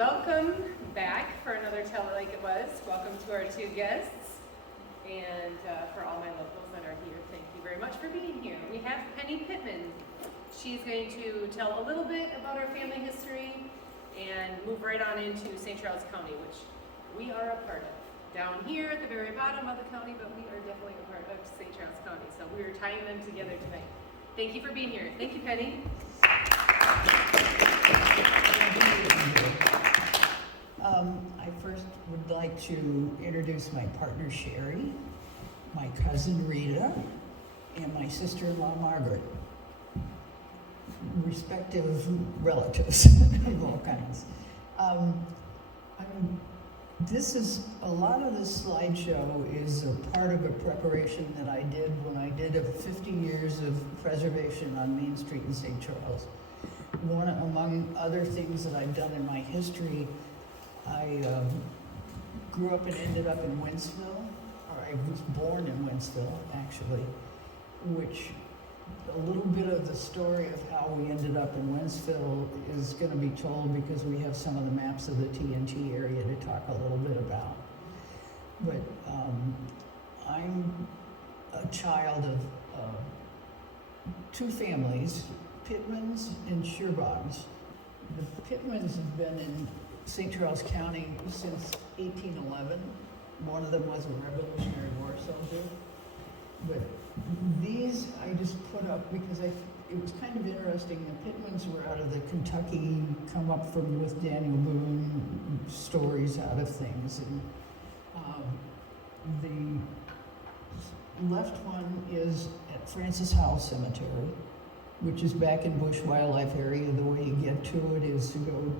welcome back for another Tell It Like It Was. Welcome to our two guests, and for all my locals that are here, thank you very much for being here. We have Penny Pitman. She's going to tell a little bit about our family history and move right on into St. Charles County, which we are a part of. Down here at the very bottom of the county, but we are definitely a part of St. Charles County, so we are tying them together tonight. Thank you for being here. Thank you, Penny. I first would like to introduce my partner Sherry, my cousin Rita, and my sister-in-law Margaret, respective relatives of all kinds. A lot of this slideshow is a part of a preparation that I did when I did a 50 years of preservation on Main Street in St. Charles. Among other things that I've done in my history, I grew up and ended up in Wentzville, or I was born in Wentzville, actually, which a little bit of the story of how we ended up in Wentzville is going to be told because we have some of the maps of the TNT area to talk a little bit about. But I'm a child of two families, Pitmans and Shearbaums. The Pitmans have been in St. Charles County since 1811. One of them was a Revolutionary War soldier. But these I just put up because it was kind of interesting. The Pitmans were out of the Kentucky, come up from with Daniel Boone stories out of things. And the left one is at Francis Howell Cemetery, which is back in Bush Wildlife Area. The way you get to it is to go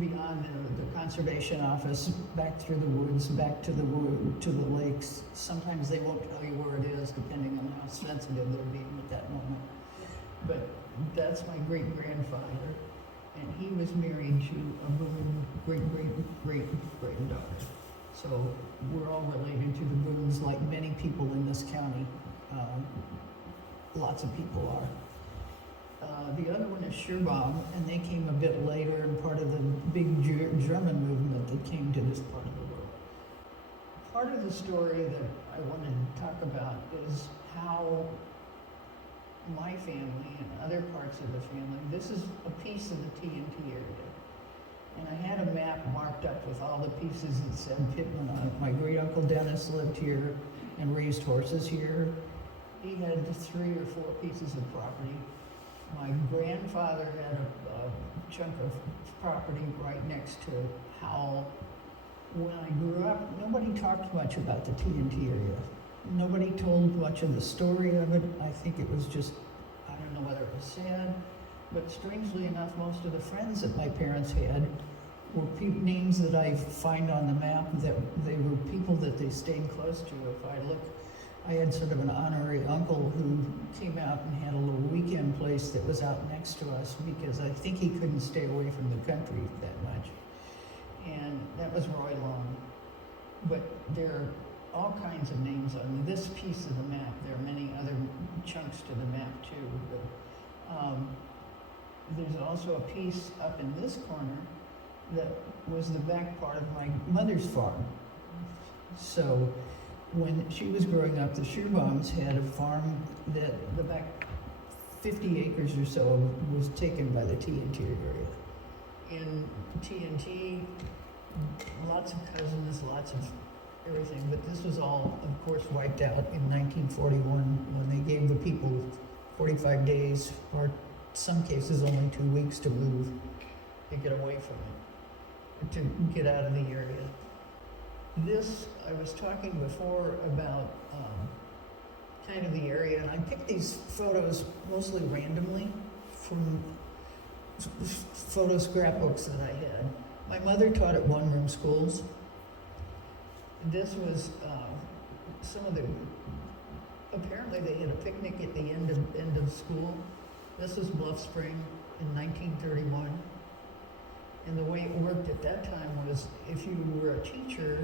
beyond the conservation office, back through the woods, back to the lakes. Sometimes they won't tell you where it is, depending on how sensitive they're being at that moment. But that's my great-grandfather, and he was married to a Boone great-great-great-granddaughter. So we're all related to the Boones, like many people in this county. Lots of people are. The other one is Shearbaum, and they came a bit later and part of the big German movement that came to this part of the world. Part of the story that I wanted to talk about is how my family and other parts of the family, this is a piece of the TNT area. And I had a map marked up with all the pieces that said Pitman on it. My great uncle Dennis lived here and raised horses here. He had 3 or 4 pieces of property. My grandfather had a chunk of property right next to Howell. When I grew up, nobody talked much about the TNT area. Nobody told much of the story of it. I think it was just, I don't know whether it was sad, but strangely enough, most of the friends that my parents had were names that I find on the map that they were people that they stayed close to. If I look, I had sort of an honorary uncle who came out and had a little weekend place that was out next to us because I think he couldn't stay away from the country that much. And that was Roy Long. But there are all kinds of names on this piece of the map. There are many other chunks to the map too. But there's also a piece up in this corner that was the back part of my mother's farm. So when she was growing up, the Shearbaums had a farm that the back 50 acres or so was taken by the TNT area. In TNT, lots of cousins, lots of everything, but this was all, of course, wiped out in 1941 when they gave the people 45 days, or some cases only 2 weeks to move, to get away from it, to get out of the area. This, I was talking before about kind of the area, and I picked these photos mostly randomly from photo scrapbooks that I had. My mother taught at one-room schools. This was some of the, apparently they had a picnic at the end of school. This was Bluff Spring in 1931. And the way it worked at that time was if you were a teacher,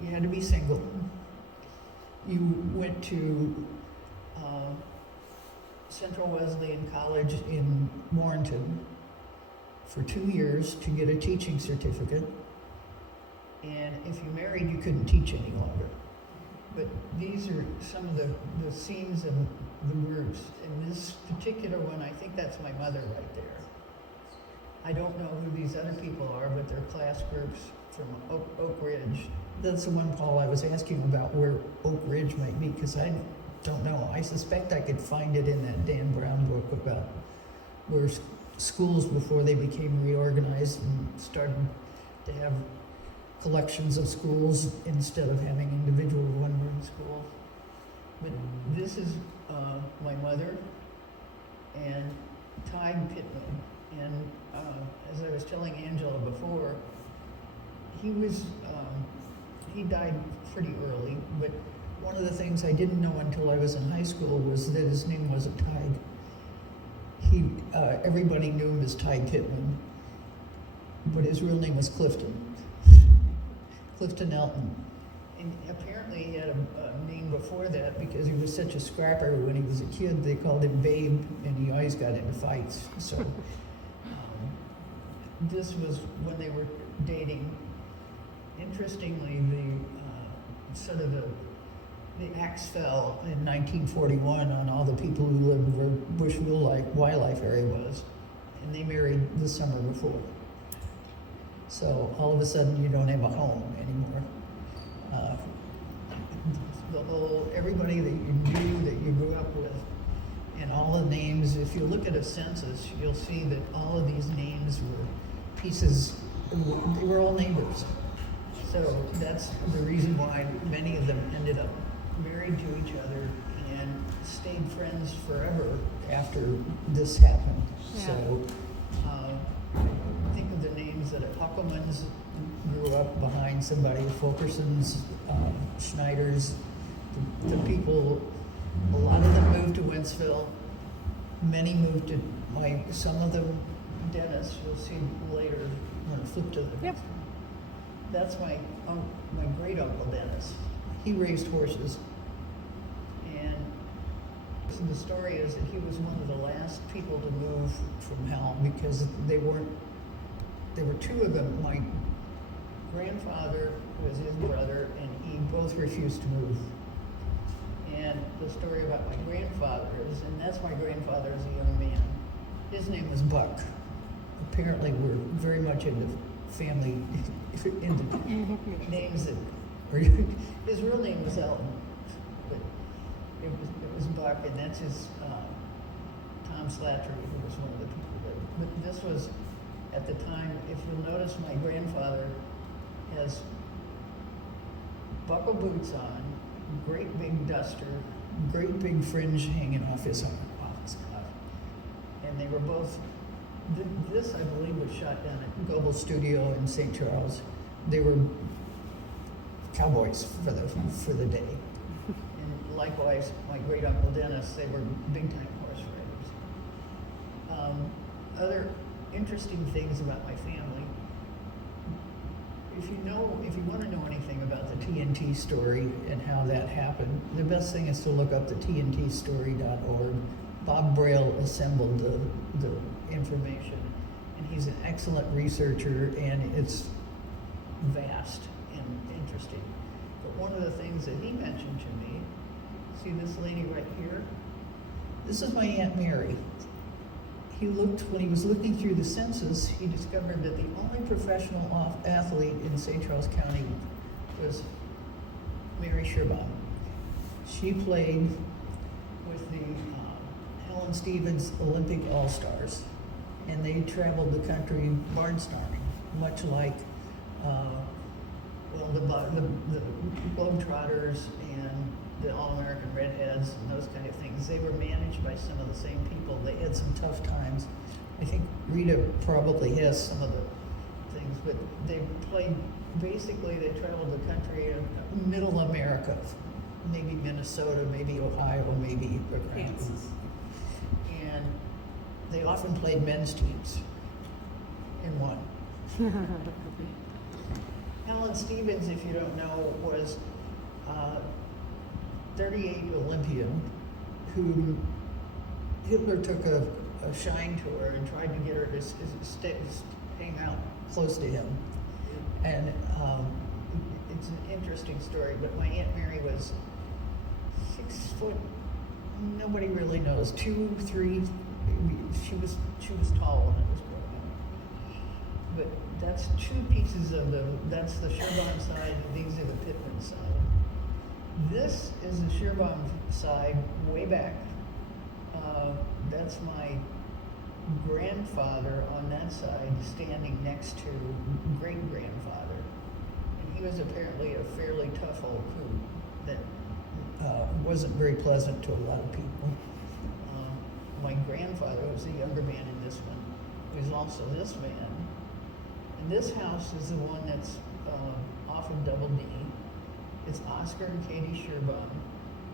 you had to be single. You went to Central Wesleyan College in Warrenton for 2 years to get a teaching certificate. And if you married, you couldn't teach any longer. But these are some of the scenes and the groups. In this particular one, I think that's my mother right there. I don't know who these other people are, but they're class groups from Oak Ridge. That's the one, Paul, I was asking about where Oak Ridge might be, because I don't know. I suspect I could find it in that Dan Brown book about where schools, before they became reorganized and started to have collections of schools instead of having individual one-room schools. But this is my mother and TILIW-Penny Pitman. And as I was telling Angela before, he died pretty early, but one of the things I didn't know until I was in high school was that his name wasn't Tig. Everybody knew him as Tig Pitman, but his real name was Clifton Elton. And apparently he had a name before that because he was such a scrapper when he was a kid. They called him Babe, and he always got into fights. So this was when they were dating. Interestingly, the axe fell in 1941 on all the people who lived where Bush wildlife area was, and they married the summer before. So all of a sudden, you don't have a home anymore. Everybody that you knew, that you grew up with, and all the names, if you look at a census, you'll see that all of these names were pieces, they were all neighbors. So that's the reason why many of them ended up married to each other and stayed friends forever after this happened. Yeah. So think of the names that Huckelmans grew up behind somebody, Fulkersons, Schneiders, the people, a lot of them moved to Wentzville, many moved to some of them, Dennis, you'll see later when I flip to the Yep. That's my great uncle Dennis. He raised horses, and so the story is that he was one of the last people to move from Howell because there were two of them. My grandfather was his brother, and he both refused to move. And the story about my grandfather is, and that's my grandfather as a young man. His name was Buck. Apparently, we're very much into family, into names that, or his real name was Elton, but it was Buck, and that's his Tom Slattery, who was one of the people. But this was at the time. If you'll notice, my grandfather has buckle boots on, great big duster, great big fringe hanging off his office cuff, and they were both. This, I believe, was shot down at Global Studio in St. Charles. They were cowboys for the day. And likewise, my great uncle Dennis, they were big time horse riders. Other interesting things about my family. If you want to know anything about the TNT story and how that happened, the best thing is to look up the TNTstory.org. Bob Braille assembled the information, and he's an excellent researcher, and it's vast and interesting. But one of the things that he mentioned to me, see this lady right here? This is my Aunt Mary. When he was looking through the census, he discovered that the only professional athlete in St. Charles County was Mary Sherbaum. She played with the Helen Stevens Olympic All-Stars, and they traveled the country barnstorming, much like the Globetrotters and the All-American Redheads and those kind of things. They were managed by some of the same people. They had some tough times. I think Rita probably has some of the things, but they played, basically they traveled the country in middle America, maybe Minnesota, maybe Ohio, maybe Kansas. And they often played men's teams and won. Helen Stevens, if you don't know, was 38 Olympian who Hitler took a a shine to her and tried to get her to hang out close to him. And it's an interesting story, but my Aunt Mary was 6 foot, nobody really knows, 2, 3, she was tall when it was growing up. But that's two pieces of that's the Sherbaum side, and these are the Pitman side. This is the Sherbaum side way back. That's my grandfather on that side standing next to great-grandfather. And he was apparently a fairly tough old coot that wasn't very pleasant to a lot of people. My grandfather was the younger man in this one, who's also this man. And this house is the one that's off of Double D. It's Oscar and Katie Sherbaum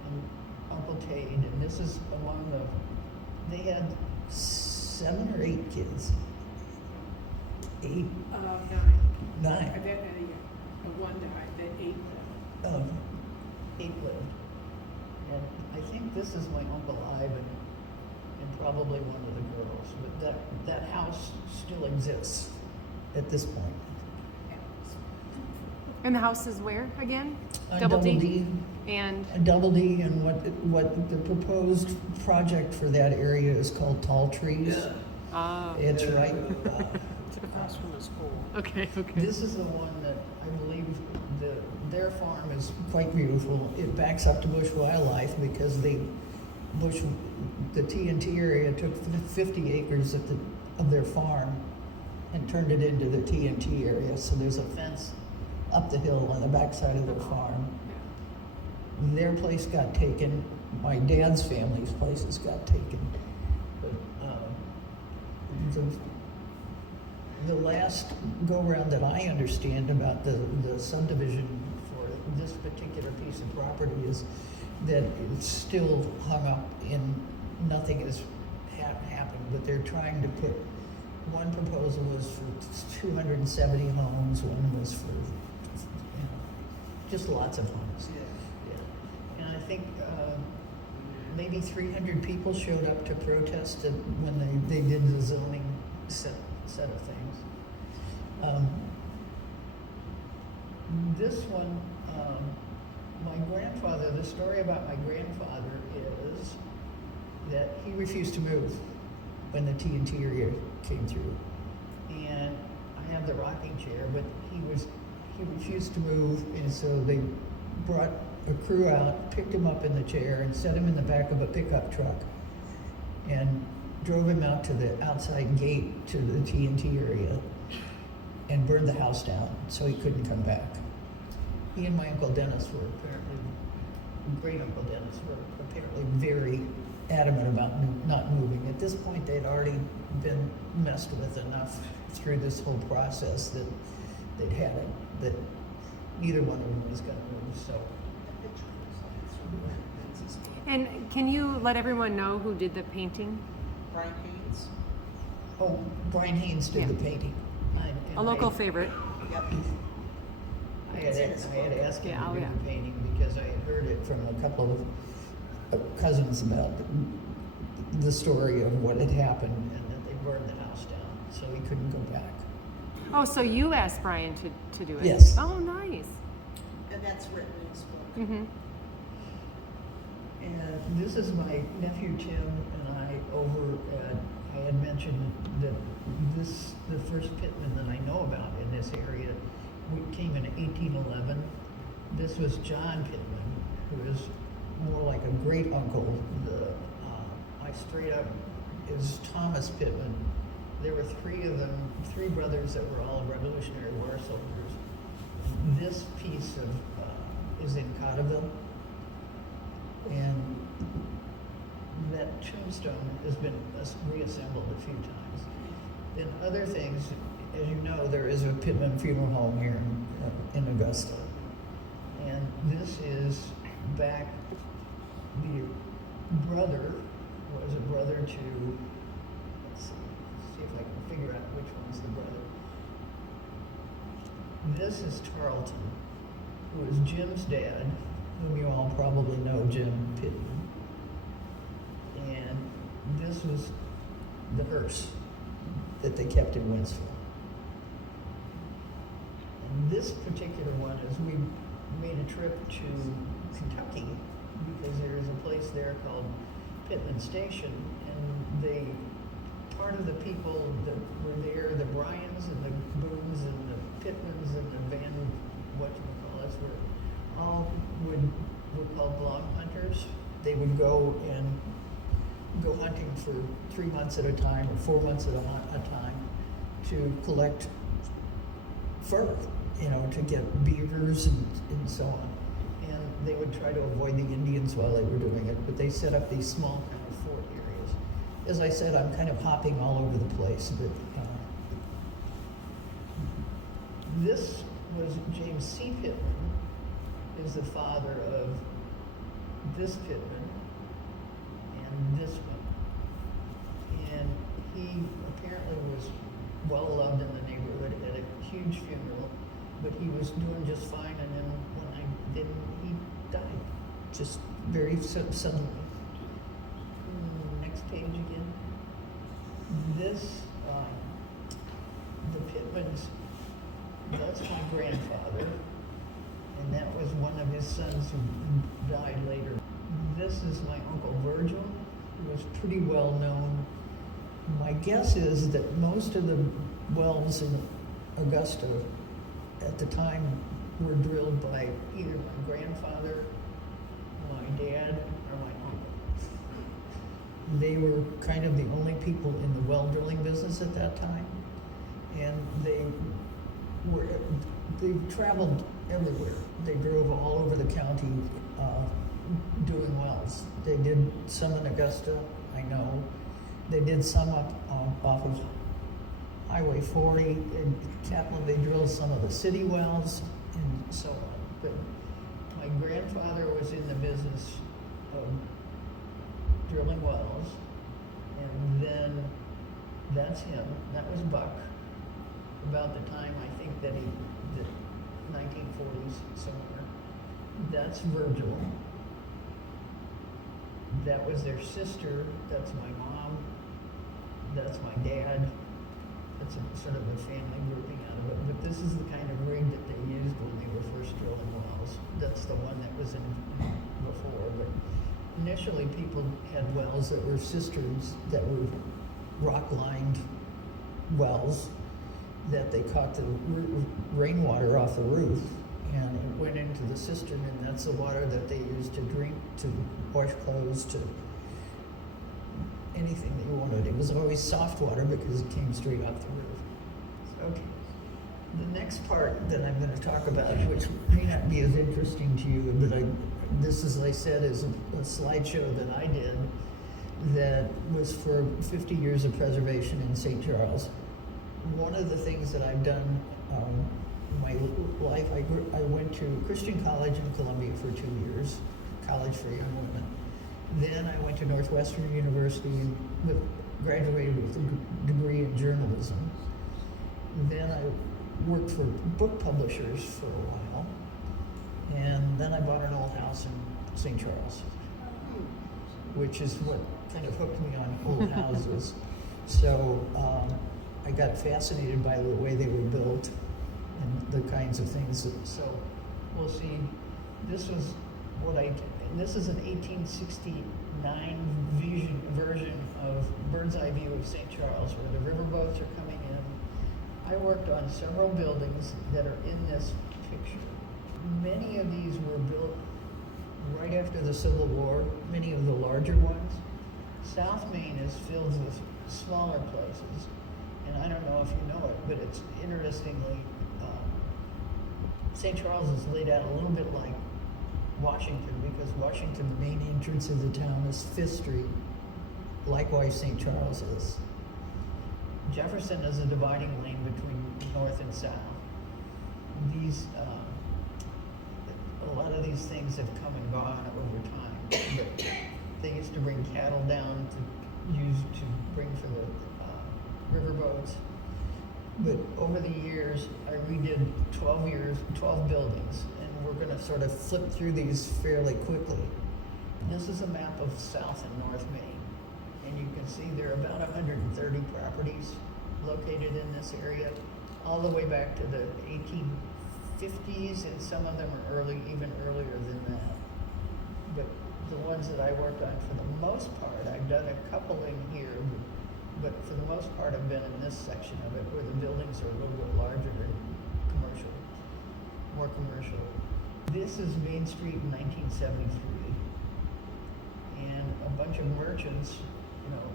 and Uncle Tade, and this is among they had 7 or 8 kids. 8? 9. 9. I bet one died, then 8 lived. 8 lived. And I think this is my Uncle Ivan and probably one of the girls. But that house still exists at this point. And the house is where again? Double D. And Double D, and what the proposed project for that area is called Tall Trees. It's right. Across from the school. Okay. This is the one that I believe their farm is quite beautiful. It backs up to Bush Wildlife because the TNT area took 50 acres of their farm and turned it into the TNT area. So there's a fence up the hill on the backside of their farm. Their place got taken. My dad's family's places got taken. But the last go-around that I understand about the subdivision for this particular piece of property is that it's still hung up in nothing has happened, but they're trying to put, one proposal was for 270 homes, one was for just lots of homes. Yeah. And I think maybe 300 people showed up to protest it when they did the zoning set of things. This one, my grandfather, the story about my grandfather is that he refused to move when the TNT area came through. And I have the rocking chair, but he refused to move, and so they brought a crew out, picked him up in the chair, and set him in the back of a pickup truck, and drove him out to the outside gate to the TNT area, and burned the house down, so he couldn't come back. He and my Uncle Dennis were apparently, great Uncle Dennis were apparently very adamant about not moving. At this point, they'd already been messed with enough through this whole process that they'd had it, that neither one of them was going to move, so. And can you let everyone know who did the painting? Brian Haynes. Oh, Brian Haynes did the painting. A local favorite. Yep. I had asked him Yeah, to do yeah. the painting because I had heard it from a couple of cousins about the story of what had happened and that they burned the house down, so he couldn't go back. Oh, so you asked Brian to do it? Yes. Oh, nice. And that's written in his book. Mm-hmm. And this is my nephew Tim and I over at, I had mentioned that the first Pitman that I know about in this area came in 1811. This was John Pitman, who is more like a great uncle. I straight up is Thomas Pitman. There were 3 of them, 3 brothers that were all Revolutionary War soldiers. This piece is in Cotterville, and that tombstone has been reassembled a few times. Then other things, as you know, there is a Pitman funeral home here in Augusta, and this is back. The brother was a brother to. Let's see if I can figure out which one's the brother. This is Tarleton, who is Jim's dad, whom you all probably know, Jim Pitman. And this was the hearse that they kept in Winsville. And this particular one is we made a trip to Kentucky because there is a place there called Pitman Station, and part of the people that were there, the Bryans and the Boones and the Pitmans and the Van, whatchamacallits, were called log hunters. They would go hunting for 3 months at a time or 4 months at a time to collect fur, to get beavers and so on. And they would try to avoid the Indians while they were doing it, but they set up these small kind of fort areas. As I said, I'm kind of hopping all over the place, but this was James C. Pitman, is the father of this Pitman and this one. And he apparently was well loved in the neighborhood, at a huge funeral, but he was doing just fine, and then he died, just very suddenly. Next page again. This, the Pitmans, that's my grandfather, and that was one of his sons who died later. This is my Uncle Virgil, who was pretty well known. My guess is that most of the wells in Augusta at the time were drilled by either my grandfather, my dad, or my uncle. They were kind of the only people in the well drilling business at that time, and they traveled everywhere. They drove all over the county doing wells. They did some in Augusta, I know. They did some up off of Highway 40 in Capital. They drilled some of the city wells and so on. But my grandfather was in the business of drilling wells, and then that's him. That was Buck. About the time I think that the 1940s somewhere. That's Virgil. That was their sister. That's my mom. That's my dad. That's sort of a family grouping out of it. But this is the kind of rig that they used when they were first drilling wells. That's the one that was in before. But initially, people had wells that were cisterns that were rock-lined wells that they caught the rainwater off the roof, and it went into the cistern, and that's the water that they used to drink, to wash clothes, to anything that you wanted. It was always soft water because it came straight off the roof. Okay. The next part that I'm going to talk about, which may not be as interesting to you, but this, as I said, is a slideshow that I did that was for 50 years of preservation in St. Charles. One of the things that I've done in my life, I went to Christian College in Columbia for 2 years, college for young women. Then I went to Northwestern University and graduated with a degree in journalism. Then I worked for book publishers for a while. And then I bought an old house in St. Charles, which is what kind of hooked me on old houses. So I got fascinated by the way they were built and the kinds of things. So we'll see. This was what I did. And this is an 1869 version of Bird's Eye View of St. Charles, where the riverboats are coming in. I worked on several buildings that are in this picture. Many of these were built right after the Civil War, many of the larger ones. South Main is filled with smaller places, and I don't know if you know it, but it's interestingly, St. Charles is laid out a little bit like Washington, because Washington, the main entrance of the town is 5th Street. Likewise, St. Charles is. Jefferson is a dividing lane between north and south. These, a lot of these things have come and gone over time. But they used to bring cattle down to bring for the riverboats. But over the years, I redid 12 buildings, and we're going to sort of flip through these fairly quickly. This is a map of South and North Main, And you can see there are about 130 properties located in this area, all the way back to the 1850s, and some of them are even earlier than that. But the ones that I worked on, for the most part, I've done a couple in here, but for the most part, I've been in this section of it where the buildings are a little bit larger and commercial, more commercial. This is Main Street in 1973, and a bunch of merchants. You know,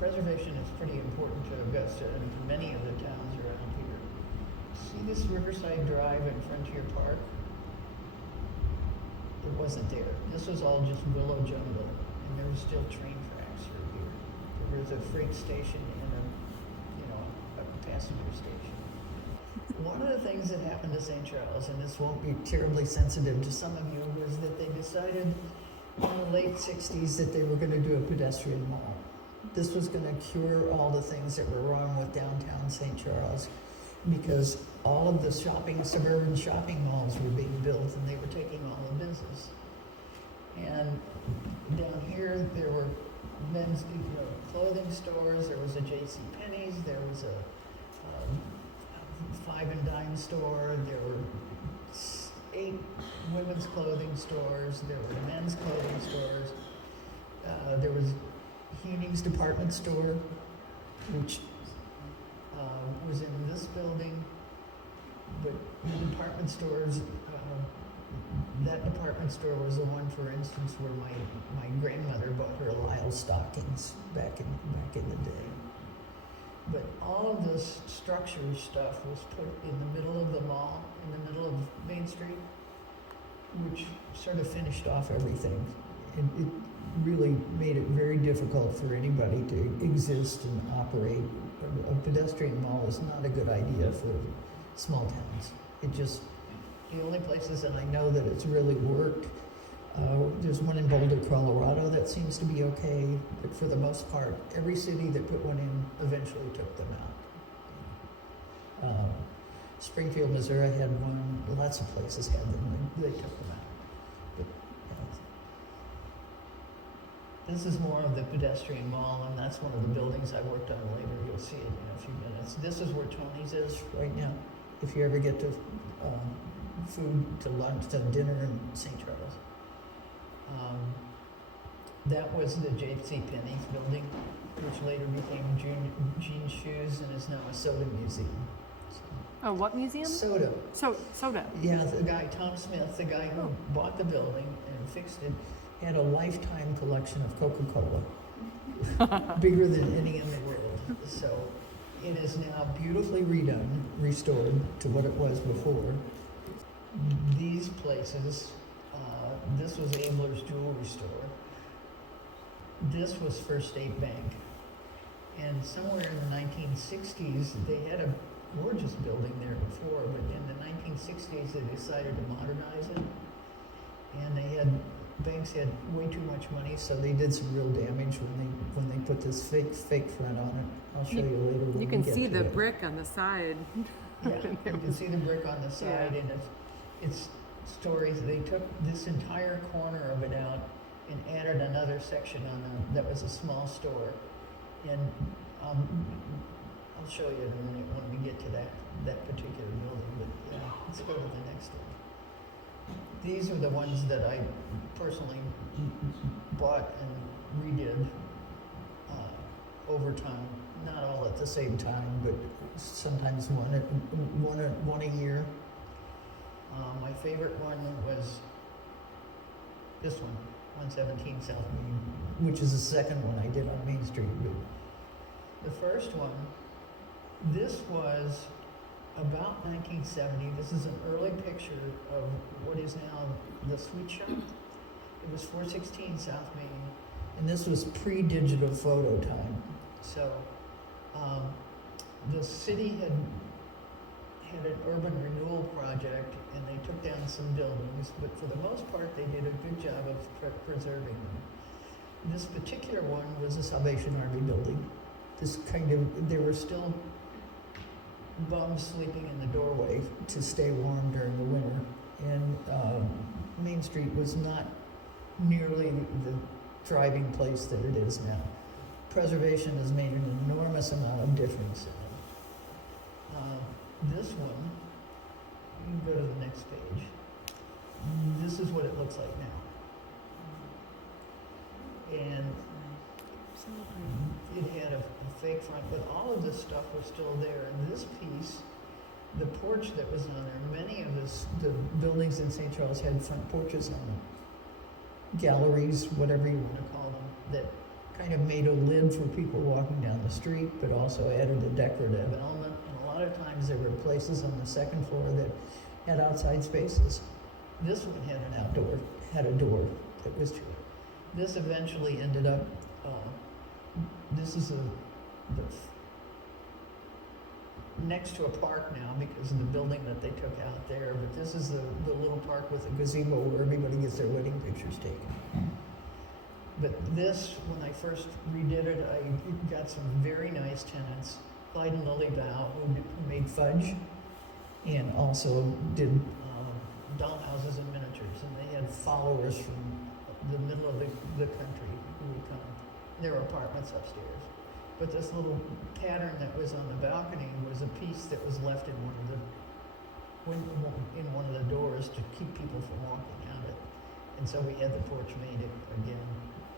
preservation is pretty important to Augusta and to many of the towns around here. See this Riverside Drive in Frontier Park? It wasn't there. This was all just willow jungle, and there were still train tracks through here. There was a freight station and a passenger station. One of the things that happened to St. Charles, and this won't be terribly sensitive to some of you, was that they decided in the late 60s that they were going to do a pedestrian mall. This was going to cure all the things that were wrong with downtown St. Charles, because all of the suburban shopping malls were being built and they were taking all the business. And down here there were men's clothing stores, there was a JCPenney's, there was a Five and Dime store, there were 8 women's clothing stores, there were men's clothing stores, there was Heaning's department store, which was in this building, but the department stores, that department store was the one, for instance, where my grandmother bought her Lyle stockings back in the day. But all of this structure stuff was put in the middle of the mall, in the middle of Main Street, which sort of finished off everything. It really made it very difficult for anybody to exist and operate. A pedestrian mall is not a good idea for small towns. The only places that I know that it's really worked, there's one in Boulder, Colorado that seems to be okay, but for the most part, every city that put one in eventually took them out. Springfield, Missouri had one, lots of places had them, they took them out. But, this is more of the pedestrian mall, and that's one of the buildings I worked on later. You'll see it in a few minutes. This is where Tony's is right now. If you ever get to food, to lunch, to dinner in St. Charles. That was the JCPenney's building, which later became Jean Shoes and is now a soda museum. Oh, what museum? Soda. Soda. Yeah, the guy, Tom Smith, the guy who bought the building and fixed it, had a lifetime collection of Coca-Cola, bigger than any in the world. So it is now beautifully redone, restored to what it was before. These places, this was Abler's Jewelry Store. This was First State Bank. And somewhere in the 1960s, they had a gorgeous building there before, but in the 1960s, they decided to modernize it. And banks had way too much money, so they did some real damage when they put this fake front on it. I'll show you later when You we can get see to the it. brick on the side. Yeah, you can see the brick on the side, Yeah. and it's stories. They took this entire corner of it out and added another section that was a small store. And I'll show you in a minute when we get to that particular building. But yeah, let's go to the next one. These are the ones that I personally bought and redid over time. Not all at the same time, but sometimes one a year. My favorite one was this one, 117 South Main, which is the second one I did on Main Street. But the first one, this was about 1970. This is an early picture of what is now the sweet shop. It was 416 South Main, and this was pre-digital photo time. So the city had an urban renewal project, and they took down some buildings, but for the most part, they did a good job of preserving them. This particular one was a Salvation Army building. There were still bums sleeping in the doorway to stay warm during the winter, and Main Street was not nearly the thriving place that it is now. preservation has made an enormous amount of difference in it. This one, you can go to the next page. This is what it looks like now. And it had a fake front, but all of this stuff was still there. And this piece, the porch that was on there, many of the buildings in St. Charles had front porches on them. Galleries, whatever you want to call them, that kind of made a lid for people walking down the street, but also added a decorative element. And a lot of times there were places on the second floor that had outside spaces. This one had a door that was to it. This eventually ended up, this is next to a park now because of the building that they took out there, but this is the little park with a gazebo where everybody gets their wedding pictures taken. But this, when I first redid it, I got some very nice tenants, Clyde and Lily Bow, who made fudge and also did dollhouses and miniatures, and they had followers from the middle of the country who would come. There were apartments upstairs. But this little pattern that was on the balcony was a piece that was left in one of the doors to keep people from walking out it. And so we had the porch made it again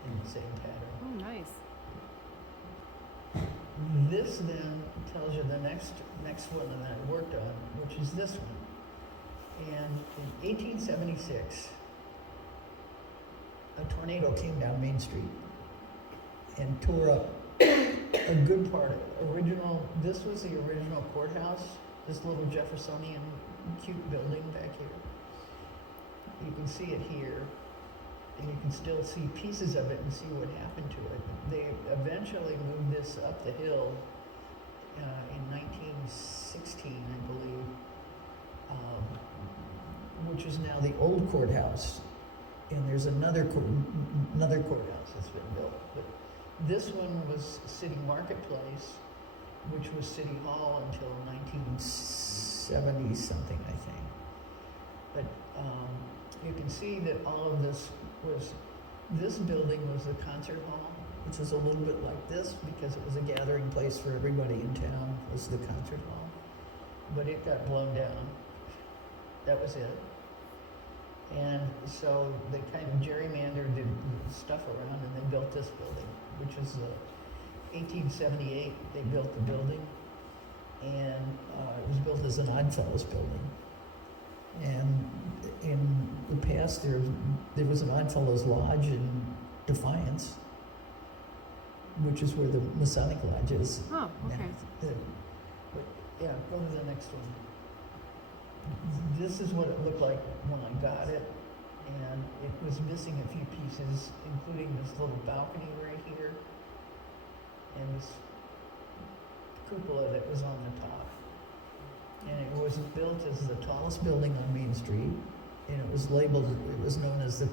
in the same pattern. Oh, nice. This then tells you the next one that I worked on, which is this one. And in 1876, a tornado came down Main Street and tore up a good part of it. This was the original courthouse, this little Jeffersonian cute building back here. You can see it here, and you can still see pieces of it and see what happened to it. They eventually moved this up the hill in 1916, I believe, which is now the old courthouse. And there's another courthouse that's been built. But this one was City Marketplace, which was City Hall until 1970 something, I think. But you can see that all of this building was the concert hall, which is a little bit like this because it was a gathering place for everybody in town, was the concert hall. But it got blown down. That was it. And so they kind of gerrymandered the stuff around and they built this building, which is 1878. They built the building, and it was built as an Oddfellows building. And in the past, there was an Oddfellows Lodge in Defiance, which is where the Masonic Lodge is. Oh, okay. Yeah, go to the next one. This is what it looked like when I got it, and it was missing a few pieces, including this little balcony right here, and this cupola that was on the top. And it was built as the tallest building on Main Street, and it was labeled, it was known as the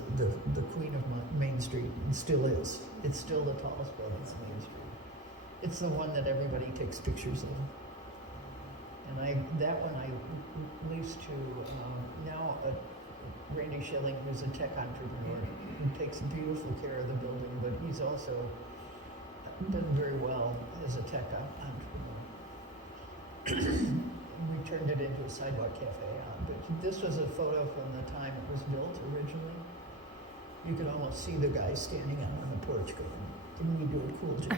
Queen of Main Street, and still is. It's still the tallest building on Main Street. It's the one that everybody takes pictures of. And that one I leased to now Randy Schilling, who's a tech entrepreneur, who takes beautiful care of the building, but he's also done very well as a tech entrepreneur. We turned it into a sidewalk cafe but this was a photo from the time it was built originally. You could almost see the guy standing out on the porch going, didn't we do a cool job?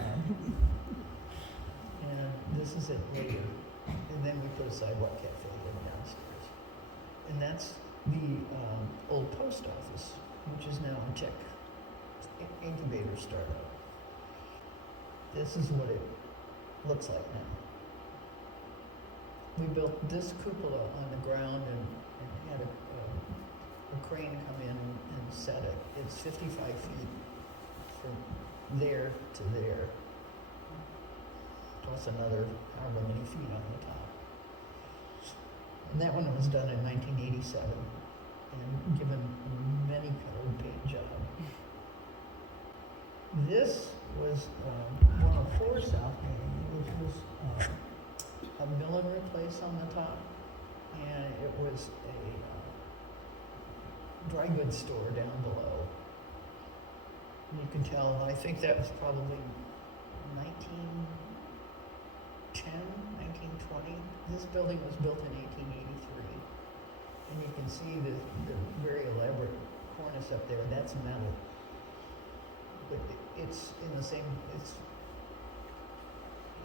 And this is it later. And then we put a sidewalk cafe in downstairs. And that's the old post office, which is now a tech incubator startup. This is what it looks like now. We built this cupola on the ground and had a crane come in and set it. It's 55 feet from there to there, plus another however many feet on the top. And that one was done in 1987 and given many colored paint job. This was 104 South Main, which was a millinery place on the top, and it was a dry goods store down below. And you can tell, I think that was probably 1910, 1920. This building was built in 1883. And you can see the very elaborate cornice up there, that's metal. But it's in the same, it's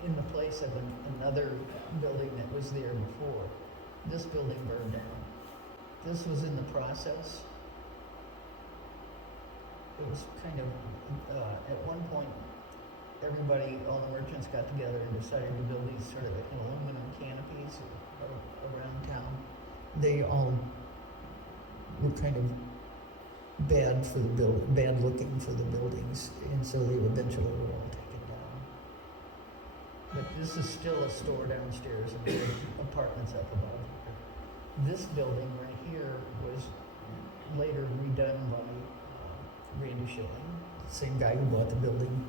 in the place of another building that was there before. This building burned down. This was in the process. It was kind of, at one point, everybody, all the merchants got together and decided to build these sort of aluminum canopies around town. They all were kind of bad for the bad looking for the buildings, and so they eventually were all taken down. But this is still a store downstairs and there are apartments up above here. This building right here was later redone by Randy Schilling, the same guy who bought the building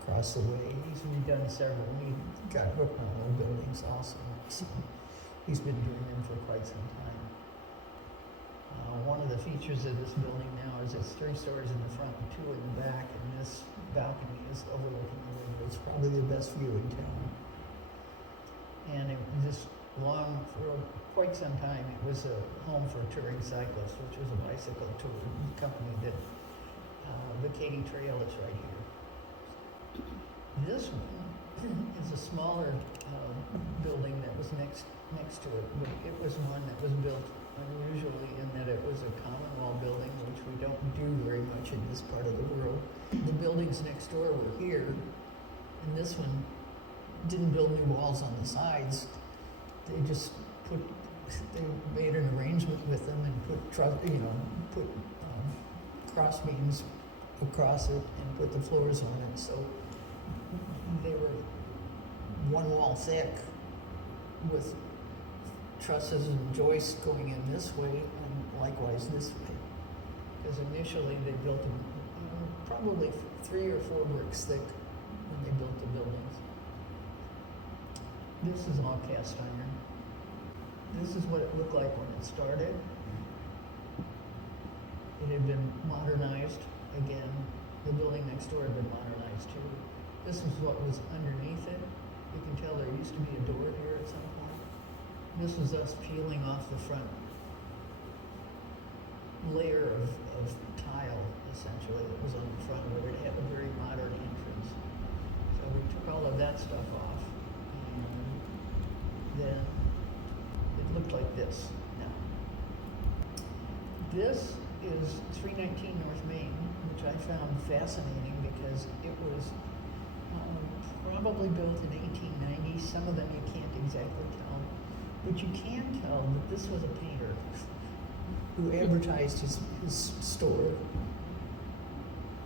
across the way. He's redone several. He got hooked on old buildings also. So he's been doing them for quite some time. One of the features of this building now is it's 3 stories in the front and 2 in the back, and this balcony is overlooking the river. It's probably the best view in town. And it just for quite some time, it was a home for touring cyclists, which was a bicycle touring company that the Katy Trail is right here. This one is a smaller building that was next to it, but it was one that was built unusually in that it was a common wall building, which we don't do very much in this part of the world. The buildings next door were here, and this one didn't build new walls on the sides. They just they made an arrangement with them and put cross beams across it and put the floors on it. So they were one wall thick with trusses and joists going in this way and likewise this way. Because initially they built them probably 3 or 4 bricks thick when they built the buildings. This is all cast iron. This is what it looked like when it started. It had been modernized again. The building next door had been modernized too. This is what was underneath it. You can tell there used to be a door here at some point. This was us peeling off the front layer of tile, essentially, that was on the front of it. It had a very modern entrance. So we took all of that stuff off, and then it looked like this now. This is 319 North Main, which I found fascinating because it was probably built in 1890. Some of them you can't exactly tell. But you can tell that this was a painter who advertised his store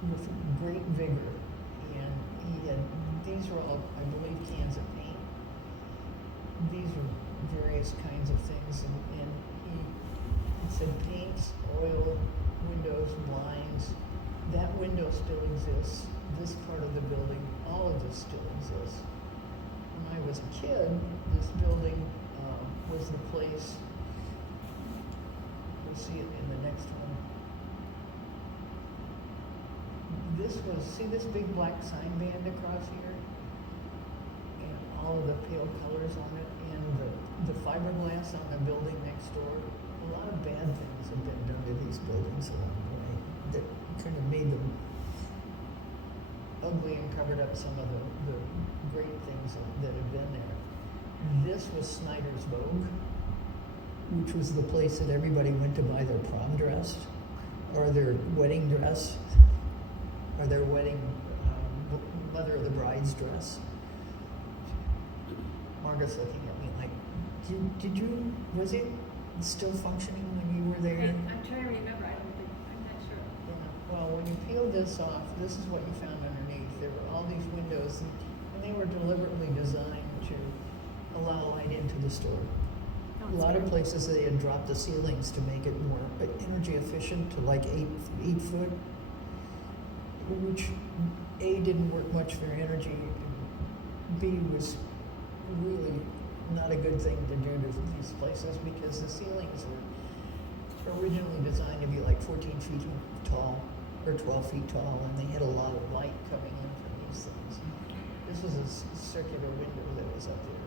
with great vigor. And these were all, I believe, cans of paint. These are various kinds of things. And he said paints, oil, windows, blinds. That window still exists. This part of the building, all of this still exists. When I was a kid, this building was the place, we'll see it in the next one. This was, see this big black sign band across here? And all of the pale colors on it, and the fiberglass on the building next door. A lot of bad things have been done to these buildings along the way that kind of made them ugly and covered up some of the great things that had been there. This was Snyder's Vogue, which was the place that everybody went to buy their prom dress, or their wedding dress, or their wedding mother of the bride's dress. Margaret's looking at me like, was it still functioning when you were there? I'm trying to remember. I'm not sure. Yeah. Well, when you peel this off, this is what you found underneath. There were all these windows, and they were deliberately designed to allow light into the store. A lot of places they had dropped the ceilings to make it more energy efficient to like 8 foot, which A, didn't work much for energy, and B, was really not a good thing to do to these places because the ceilings were originally designed to be like 14 feet tall or 12 feet tall, and they had a lot of light coming in from these things. This is a circular window that was up there.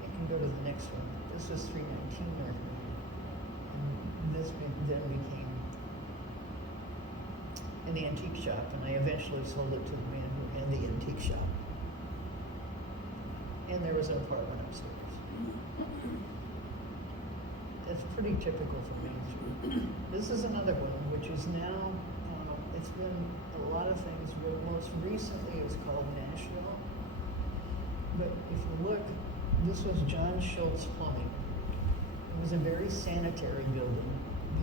You can go to the next one. This was 319 North Main. And this then became an antique shop, and I eventually sold it to the man who ran the antique shop. And there was an apartment upstairs. It's pretty typical for Main Street. This is another one, which is now, it's been a lot of things, but most recently it was called Nashville. But if you look, this was John Schultz Plumbing. It was a very sanitary building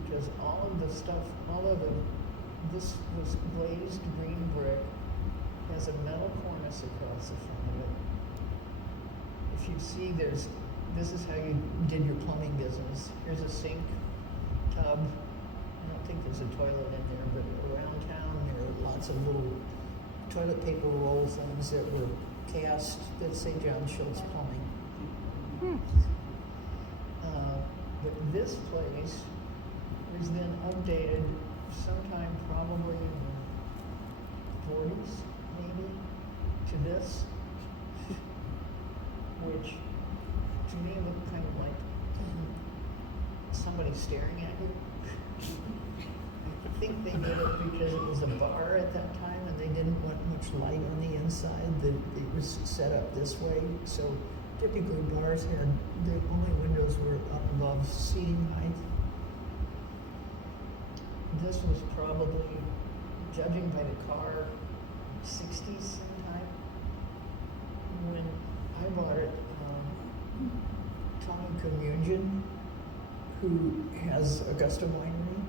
because all of the stuff, this was glazed green brick, has a metal cornice across the front of it. If you see, this is how you did your plumbing business. Here's a sink, tub. I don't think there's a toilet in there, but around town there are lots of little toilet paper roll things that were cast that say John Schultz Plumbing. But this place was then updated sometime probably in the 40s, maybe, to this, which to me looked kind of like somebody staring at you. I think they did it because it was a bar at that time and they didn't want much light on the inside. That it was set up this way. So typically bars had, the only windows were up above seating height. This was probably, judging by the car, 60s sometime. When I bought it, Tommy Communion, who has Augusta Winery,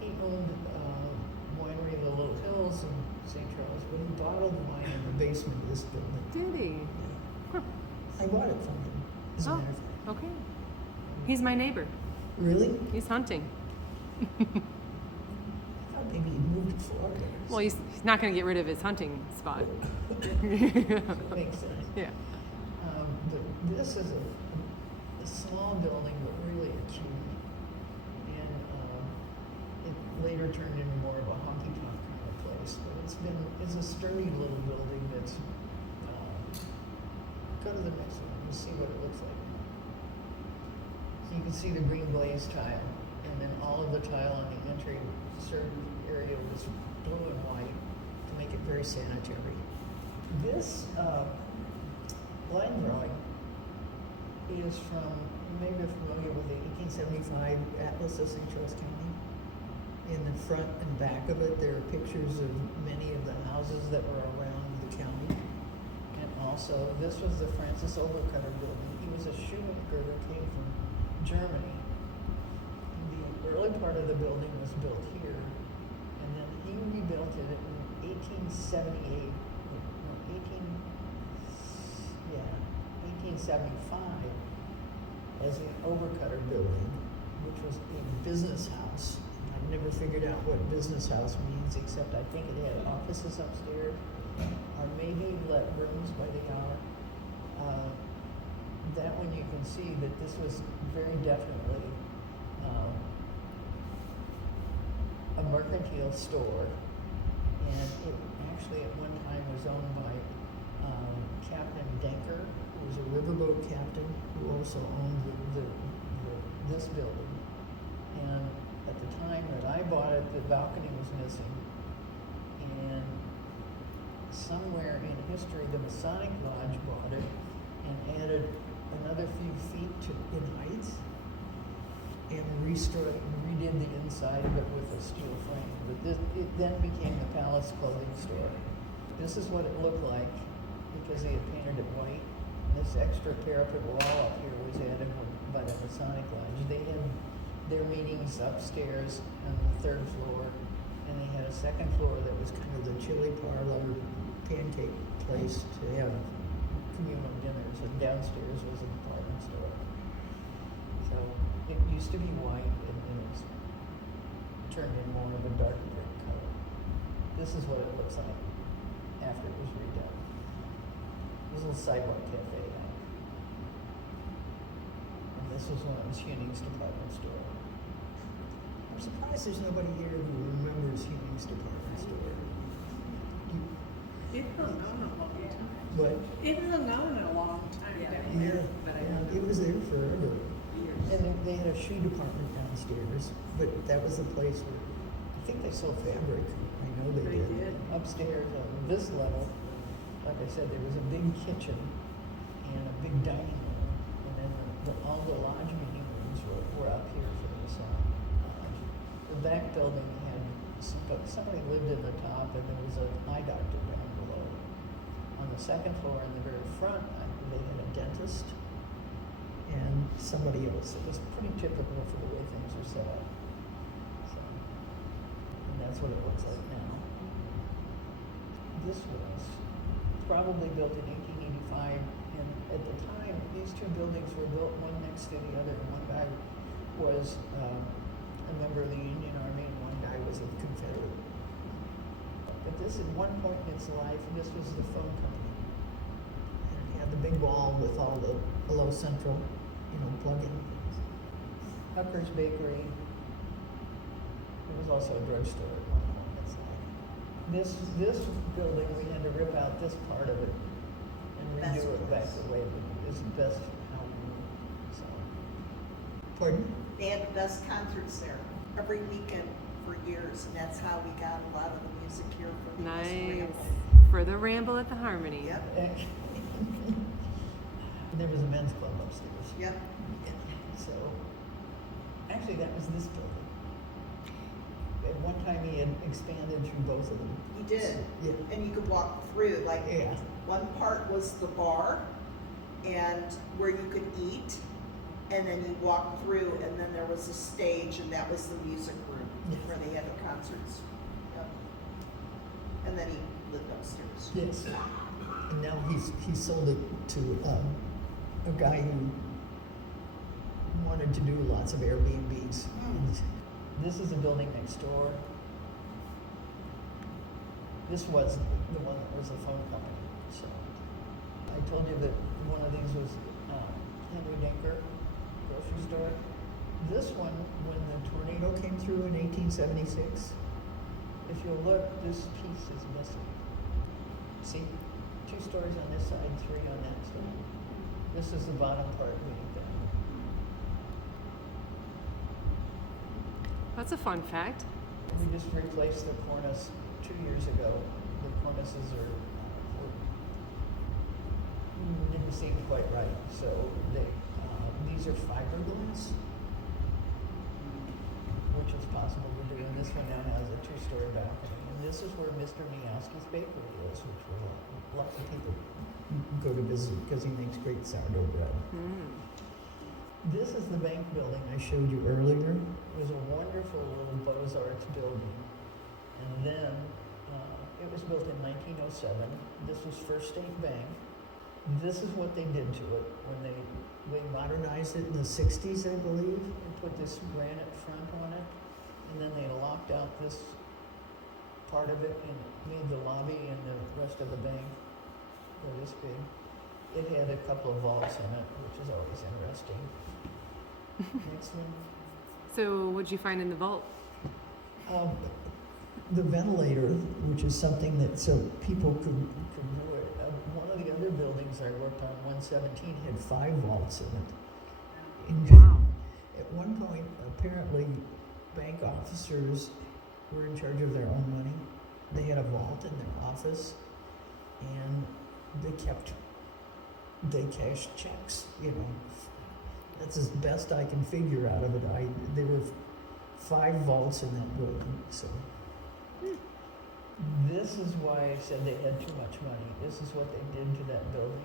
he owned a winery in the Little Hills in St. Charles, but he bottled wine in the basement of this building. Did he? Huh. I bought it from him, as a matter of fact. Okay. He's my neighbor. Really? He's hunting. I thought maybe he moved to Florida. Well, he's not going to get rid of his hunting spot. Makes sense. Yeah. But this is a small building, but really a cube. And it later turned into more of a honky-tonk kind of place. But it's a sturdy little building that's, go to the next one and see what it looks like. So you can see the green glazed tile, and then all of the tile on the entry served area was blue and white to make it very sanitary. This line drawing is from, you may be familiar with the 1875 Atlas of St. Charles County. In the front and back of it, there are pictures of many of the houses that were around the county. And also, this was the Francis Overcutter building. He was a shoemaker that came from Germany. The early part of the building was built here, and then he rebuilt it in 1878. 1875 as the Overcutter building, which was a business house. I've never figured out what business house means, except I think it had offices upstairs, or maybe let rooms by the hour. That one you can see that this was very definitely a mercantile store, and it actually at one time was owned by Captain Denker, who was a riverboat captain who also owned this building. And at the time that I bought it, the balcony was missing. And somewhere in history, the Masonic Lodge bought it and added another few feet in height and redid the inside of it with a steel frame. But it then became the Palace Clothing Store. This is what it looked like because they had painted it white. This extra parapet wall up here was added by the Masonic Lodge. They had their meetings upstairs on the 3rd floor, and they had a 2nd floor that was kind of the chili parlor, pancake place to have communal dinners, and downstairs was a department store. So it used to be white, and it was turned in more of a dark brick color. This is what it looks like after it was redone. This little sidewalk cafe. And this was when it was Huning's department store. I'm surprised there's nobody here who remembers Huning's department store. It hung on a long time. But, It hung on a long time Yeah. down yeah, there. yeah, it was there forever. Years. And they had a shoe department downstairs, but that was the place where, I think they sold fabric. I know they They did. did. Upstairs on this level, like I said, there was a big kitchen and a big dining room. And then all the lodge meeting rooms were up here for the massage lodge. The back building had, somebody lived in the top and there was an eye doctor down below. On the second floor in the very front, they had a dentist and somebody else. It was pretty typical for the way things were set up. So, and that's what it looks like now. This was probably built in 1885, and at the time, these two buildings were built one next to the other, and one guy was a member of the Union Army, and one guy was a Confederate. But this, at one point in its life, this was the phone company. And it had the big wall with all the below central, plug-in. Hucker's Bakery. There was also a drugstore at one point inside. This building, we had to rip out this part of it and redo it back the way it is best how we knew. So. Pardon? They had the best concerts there every weekend for years, and that's how we got a lot of the music here for the Nice. Ramble. For the Ramble at the Harmony. Yep, There was a men's club upstairs. yep. So, actually, that was this building. At one time, he had expanded through both of them. He did, Yeah. and you could walk through, like, Yeah. one part was the bar, and where you could eat, and then you walk through, and then there was a stage, and that was the music room, Yes. where they had the concerts. Yep. And then he lived upstairs. Yes. And now he sold it to a guy who wanted to do lots of Airbnbs. And this is the building next door. This was the one that was the phone company. So I told you that one of these was Henry Denker grocery store. This one, when the tornado came through in 1876, if you'll look, this piece is missing. See, 2 stories on this side, 3 on that side. This is the bottom part leading down. That's a fun fact. We just replaced the cornice 2 years ago. The cornices didn't seem quite right, so these are fiberglass, which is possible to do. And this one now has a 2-story balcony. And this is where Mr. Miowski's bakery is, which lots of people go to visit because he makes great sourdough bread. This is the bank building I showed you earlier. It was a wonderful little Beaux-Arts building. And then it was built in 1907. This was First State Bank. This is what they did to it when they modernized it in the 60s, I believe, and put this granite front on it. And then they locked out this part of it and made the lobby and the rest of the bank go this big. It had a couple of vaults in it, which is always interesting. Next one. So what'd you find in the vault? The ventilator, which is something that so people could do it. One of the other buildings I worked on, 117, had 5 vaults in it. And Wow. at one point, apparently, bank officers were in charge of their own money. They had a vault in their office, and they cashed checks. That's as best I can figure out of it. There were 5 vaults in that building, so. This is why I said they had too much money. This is what they did to that building,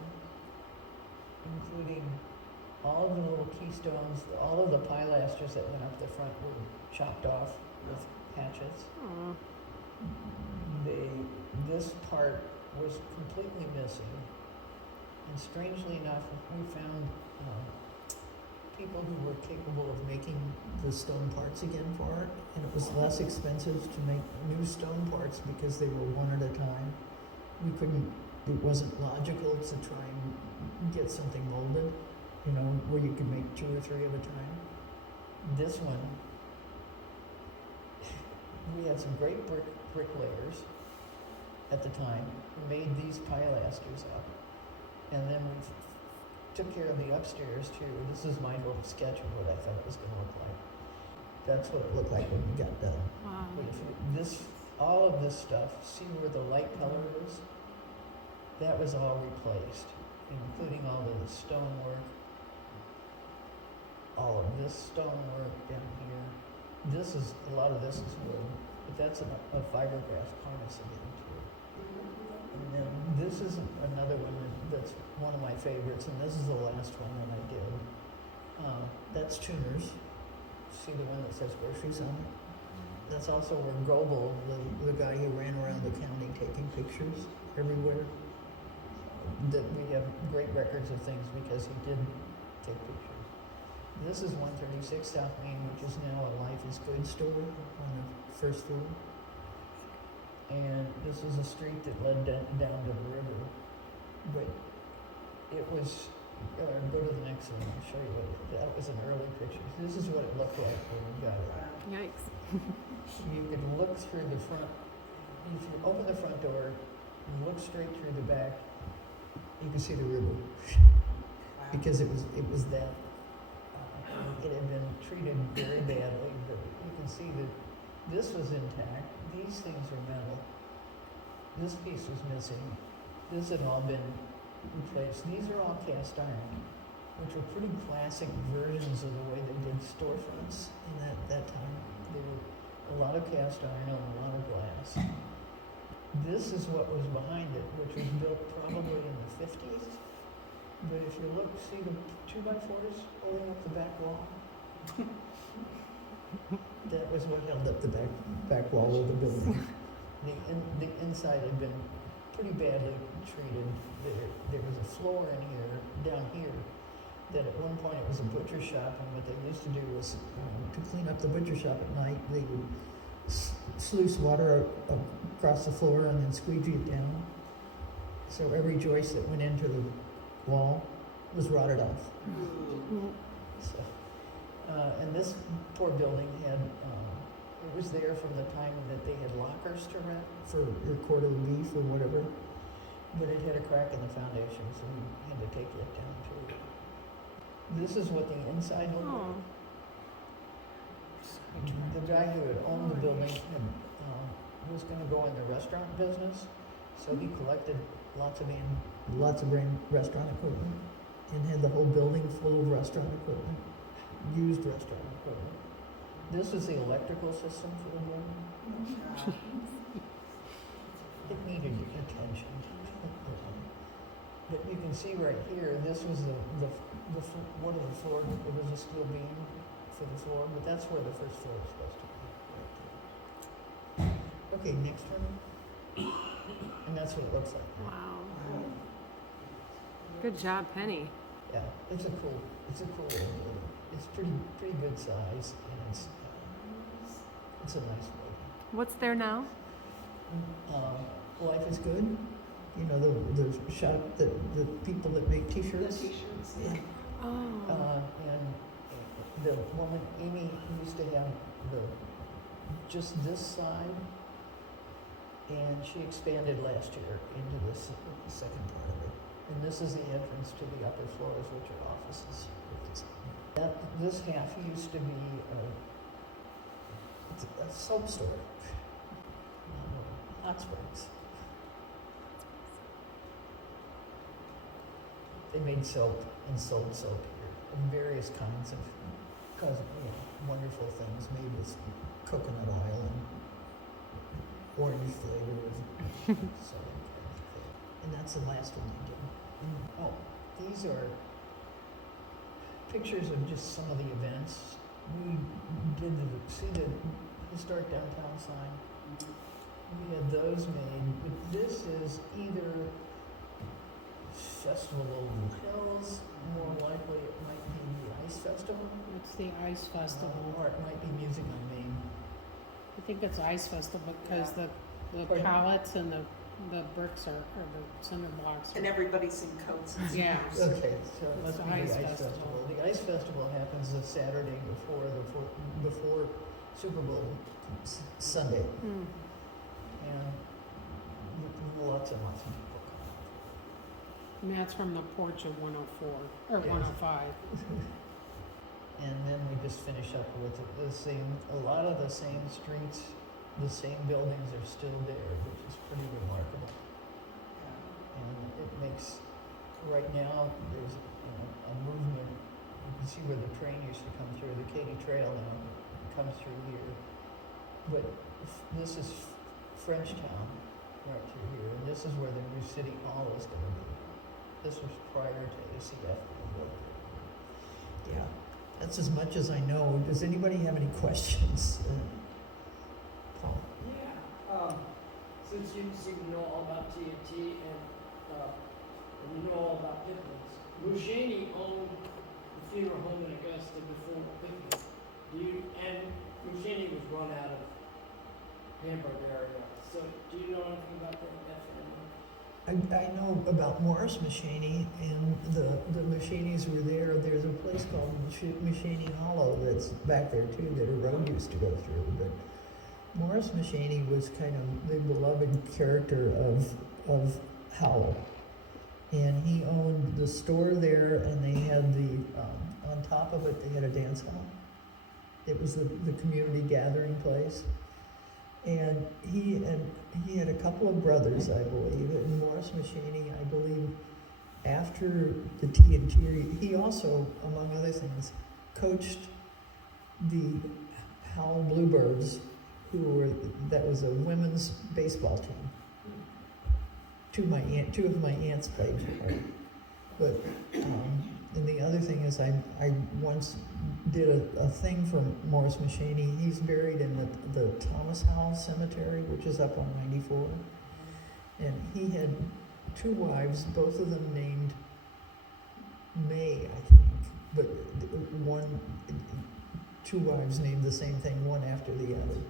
including all of the little keystones, all of the pilasters that went up the front were chopped off with hatchets. Aw. This part was completely missing. And strangely enough, we found people who were capable of making the stone parts again for it, and it was less expensive to make new stone parts because they were one at a time. It wasn't logical to try and get something molded, where you could make 2 or 3 at a time. This one, we had some great bricklayers, at the time, made these pilasters up. And then we took care of the upstairs too. This is my little sketch of what I thought it was gonna look like. That's what it looked like when we got done. Wow. But if you, all of this stuff, see where the light color is? That was all replaced, including all of the stonework, all of this stonework down here. A lot of this is wood, but that's a fiberglass harness again too. And then this is another one that's one of my favorites, and this is the last one that I did. That's Tuners. See the one that says groceries on it? That's also where Goebel, the guy who ran around the county taking pictures everywhere, that we have great records of things because he did take pictures. This is 136 South Main, which is now a Life is Good store on the first floor. And this is a street that led down to the river. But it was, go to the next one, I'll show you that was an early picture. This is what it looked like when we got it. Yikes. You could look through the front, if you open the front door, and look straight through the back, you can see the river. Because it was that, it had been treated very badly, but you can see that this was intact, these things are metal, this piece was missing, this had all been replaced. These are all cast iron, which were pretty classic versions of the way they did storefronts in that time. They were a lot of cast iron and a lot of glass. This is what was behind it, which was built probably in the 50s. But if you look, see the 2x4s holding up the back wall? That was what held up the back wall of the building. The inside had been pretty badly treated. There was a floor in here, down here, that at one point it was a butcher shop, and what they used to do was to clean up the butcher shop at night, they would sluice water across the floor and then squeegee it down. So every joist that went into the wall was rotted off. So, and this poor building had, it was there from the time that they had lockers to rent for your quarter beef or whatever, but it had a crack in the foundation, so we had to take it down too. This is what the inside looked like. The guy who had owned the building had, was going to go in the restaurant business, so he collected lots of restaurant equipment and had the whole building full of restaurant equipment, used restaurant equipment. This is the electrical system for the building. It needed attention. But you can see right here, this was one of the floors. It was a steel beam for the floor, but that's where the first floor is supposed to be. Right there. Okay, next one. And that's what it looks like. Wow. Good job, Penny. Yeah, it's a cool old building. It's pretty good size, and it's a nice building. What's there now? Life is Good. You know, the shop, the people that make T-shirts. The T-shirts. Yeah. Oh. And the woman, Amy, used to have just this side, and she expanded last year into this second part of it. And this is the entrance to the upper floors, which are offices. This half used to be a soap store, hot springs. They made soap and sold soap here, of various kinds of wonderful things made with coconut oil and orange flavor. And that's the last one they did. These are pictures of just some of the events. We did see the historic downtown sign. We had those made, but this is either Festival of Hills, more likely it might be the Ice Festival. It's the Ice Festival. Or it might be Music on Main. I think it's Ice Festival because the Pardon? pallets and the bricks or the cinder blocks. And everybody's in coats. Yeah. Okay, so it It's must the be the Ice Ice Festival. Festival. The Ice Festival happens the Saturday before Super Bowl Sunday. Hmm. And lots and lots of people And that's from the porch of 104, or Yes. 105. And then we just finish up with the same, a lot of the same streets, the same buildings are still there, which is pretty remarkable. And it makes, right now, there's, a movement, you can see where the train used to come through, the Katy Trail now comes through here. But this is Frenchtown, right through here, and this is where the new city hall is gonna be. This was prior to ACF being built. Yeah, that's as much as I know. Does anybody have any questions? Paul? Yeah, since you seem to know all about TNT and you know all about Pitman's, Mushaney owned the funeral home in Augusta before Pitman. And Mushaney was run out of Hamburg area. So do you know anything about that family? I know about Morris Mushaney, and the Mushaneys were there. There's a place called Mushaney Hollow that's back there too, that a road used to go through. But Morris Mushaney was kind of the beloved character of Howell. And he owned the store there, and they had on top of it, they had a dance hall. It was the community gathering place. And he had a couple of brothers, I believe, and Morris Mushaney, I believe, after the TNT, he also, among other things, coached the Howell Bluebirds, that was a women's baseball team. Two of my aunts played for her. But, and the other thing is I once did a thing for Morris Mushaney. He's buried in the Thomas Howell Cemetery, which is up on 94. And he had two wives, both of them named May, I think. But two wives named the same thing, one after the other.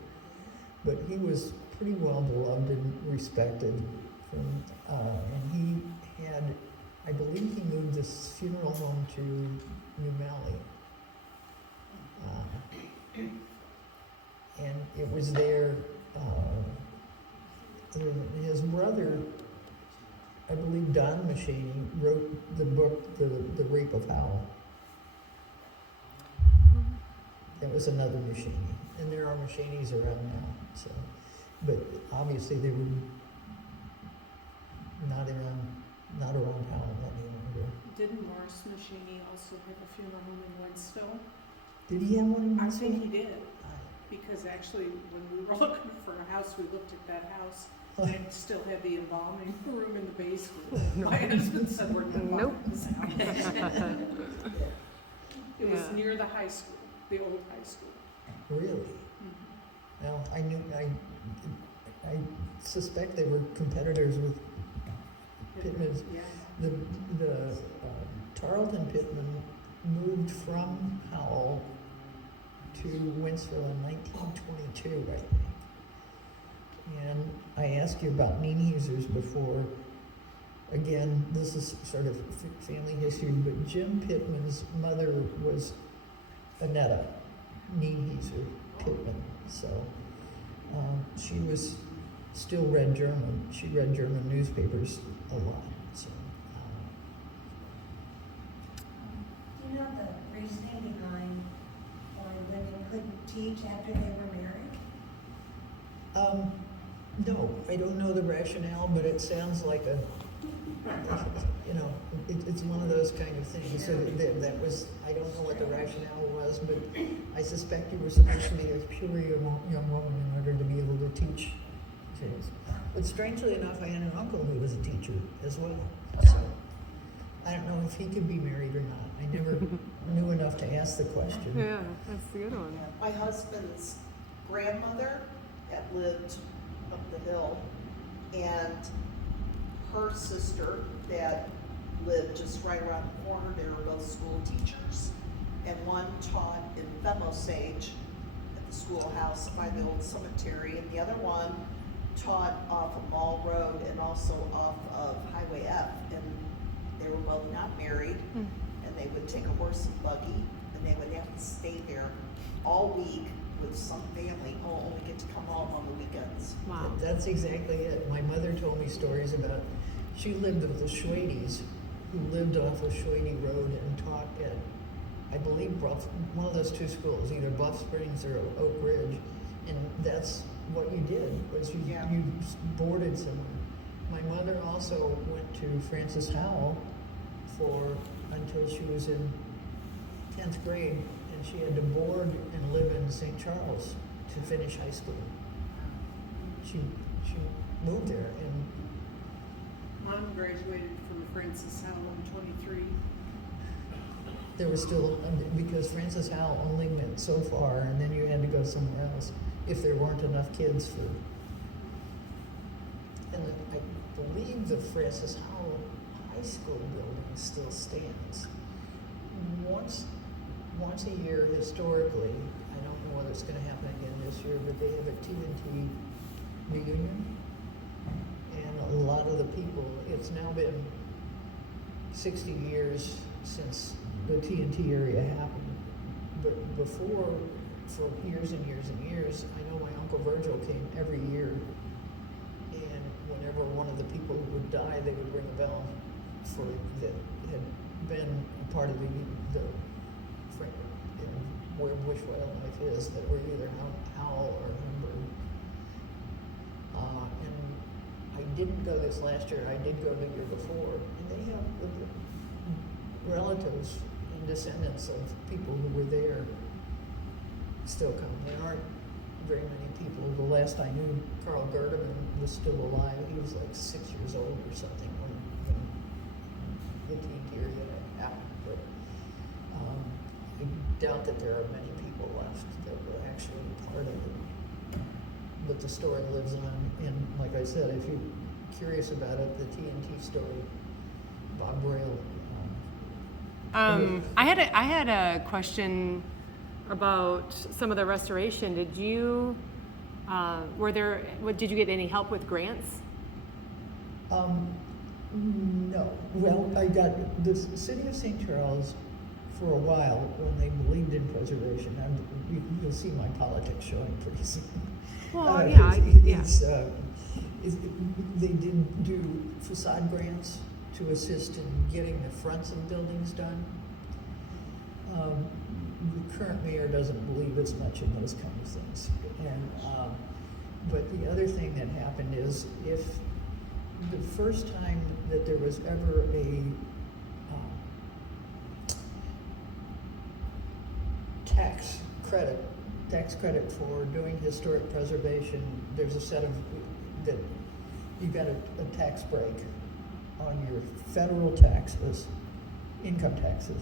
But he was pretty well beloved and respected. And he had, I believe he moved this funeral home to New Mally. And it was there, his brother, I believe Don Mushaney, wrote the book, The Rape of Howell. That was another Mushaney. And there are Mushaneys around now, so. But obviously they were not around Howell any longer. Didn't Morris Mushaney also have a funeral home in Wentzville? Did he have one in I Wentzville? think he did, because actually, when we were looking for a house, we looked at that house, and it still had the embalming room in the basement. My husband said, we're not buying this house. It was near the high school, the old high school. Really? Mhm. Well, I suspect they were competitors with Pitman's. Yeah. The Tarleton Pitman moved from Howell to Wentzville in 1922, I think. And I asked you about Nienhuisers before. Again, this is sort of family history, but Jim Pitman's mother was Annetta Nienhuiser Pitman. So she was still read German. She read German newspapers a lot. So, Do you know the reasoning behind why women couldn't teach after they were married? no, I don't know the rationale, but it sounds like it's one of those kind of things. So that was, I don't know what the rationale was, but I suspect you were supposed to be a pure young woman in order to be able to teach things. But strangely enough, I had an uncle who was a teacher as well. So I don't know if he could be married or not. I never knew enough to ask the question. Yeah, that's the good one. My husband's grandmother had lived up the hill, and her sister that lived just right around the corner, they were both school teachers. And one taught in Osage at the schoolhouse by the old cemetery, and the other one taught off of Mall Road and also off of Highway F. And they were both not married, and they would take a horse and buggy, and they would have to stay there all week with some family who only get to come home on the weekends. Wow. That's exactly it. My mother told me stories about, she lived with the Schwades, who lived off of Schwade Road and taught at, I believe, one of those two schools, either Bluff Springs or Oak Ridge. And that's what you did, was you, Yeah. you boarded somewhere. My mother also went to Francis Howell until she was in 10th grade, and she had to board and live in St. Charles to finish high school. She moved there, and Mom graduated from Francis Howell in 23. there was still, because Francis Howell only went so far, and then you had to go somewhere else if there weren't enough kids for. And I believe the Francis Howell High School building still stands. Once a year historically, I don't know whether it's gonna happen again this year, but they have a TNT reunion. And a lot of the people, it's now been 60 years since the TNT area happened. But before, for years and years and years, I know my Uncle Virgil came every year. And whenever one of the people who would die, they would ring a bell for, that had been a part of the where Bush Wildlife is, that were either Howell or Hamburg. And I didn't go this last year, I did go the year before, and they have relatives and descendants of people who were there still come. There aren't very many people. The last I knew, Carl Gerdeman was still alive. He was like 6 years old or something when the TNT area happened. But I doubt that there are many people left that were actually part of it. But the story lives on, and like I said, if you're curious about it, the TNT story, Bob Braille. I had a question about some of the restoration. Did you did you get any help with grants? No. Well, I got the city of St. Charles for a while when they believed in preservation. You'll see my politics showing pretty soon. Well, They did do facade grants to assist in getting the fronts of buildings done. The current mayor doesn't believe as much in those kind of things. And but the other thing that happened is, if the first time that there was ever a tax credit for doing historic preservation, there's a set of, that you got a tax break on your federal taxes, income taxes,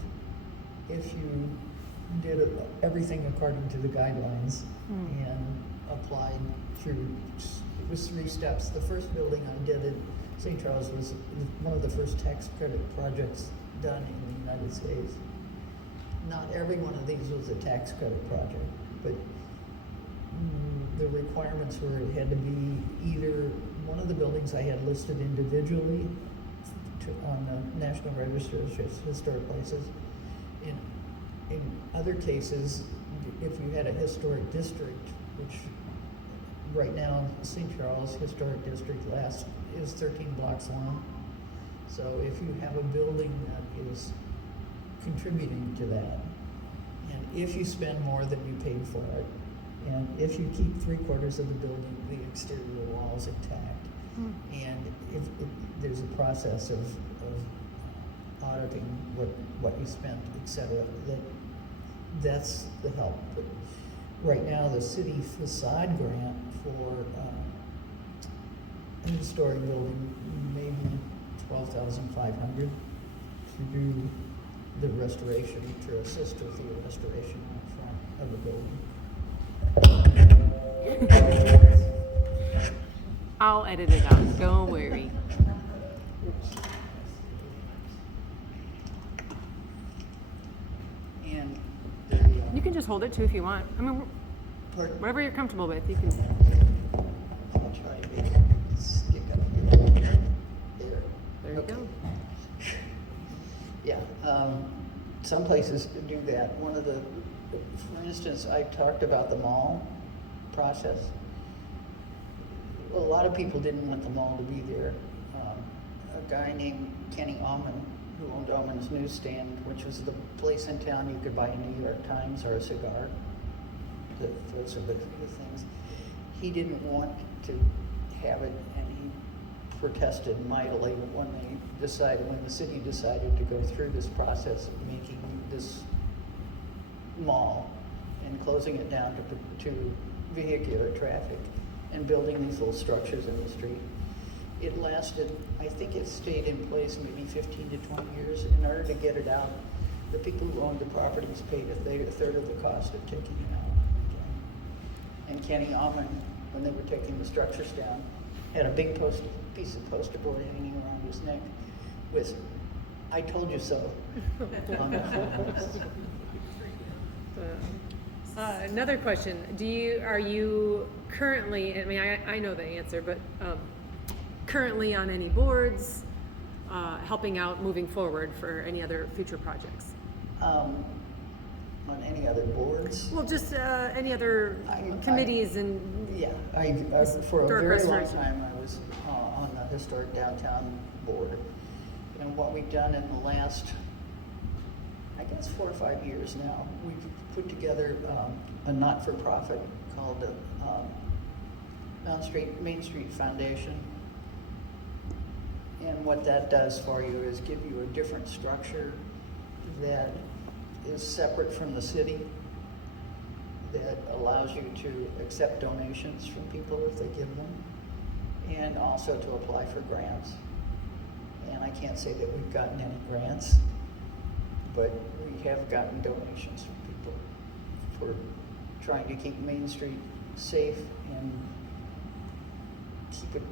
if you did everything according to the guidelines and applied through, it was 3 steps. The first building I did at St. Charles was one of the first tax credit projects done in the United States. Not every one of these was a tax credit project, but the requirements were, it had to be either one of the buildings I had listed individually on the National Register of Historic Places. In other cases, if you had a historic district, which right now St. Charles Historic District is 13 blocks long. So if you have a building that is contributing to that, and if you spend more than you paid for it, and if you keep 3/4 of the building, the exterior walls intact, and if there's a process of auditing what you spent, etc., that's the help. But right now, the city facade grant for a historic building, maybe $12,500 to do the restoration, to assist with the restoration out front of the building. I'll edit it out. Don't worry. And You can just hold it too if you want. I mean, pardon? whatever you're comfortable with, you can. I'll try to make it stick up here. There you Okay. go. Yeah, some places do that. One of the, for instance, I talked about the mall process. A lot of people didn't want the mall to be there. A guy named Kenny Allman, who owned Allman's Newsstand, which was the place in town you could buy a New York Times or a cigar. Those are the things. He didn't want to have it, and he protested mightily when the city decided to go through this process of making this mall and closing it down to vehicular traffic and building these little structures in the street. It lasted, I think it stayed in place maybe 15 to 20 years. In order to get it out, the people who owned the properties paid a third of the cost of taking it out. And Kenny Allman, when they were taking the structures down, had a big piece of poster board hanging around his neck with, "I told you so." on it. Another question, are you currently, I mean, I know the answer, but currently on any boards, helping out moving forward for any other future projects? On any other boards? Well, just any other committees and... Yeah, for a very long restoration. time, I was on the Historic Downtown Board. And what we've done in the last, I guess 4 or 5 years now, we've put together a not-for-profit called the Main Street Foundation. And what that does for you is give you a different structure that is separate from the city, that allows you to accept donations from people if they give them, and also to apply for grants. And I can't say that we've gotten any grants, but we have gotten donations from people for trying to keep Main Street safe and keep it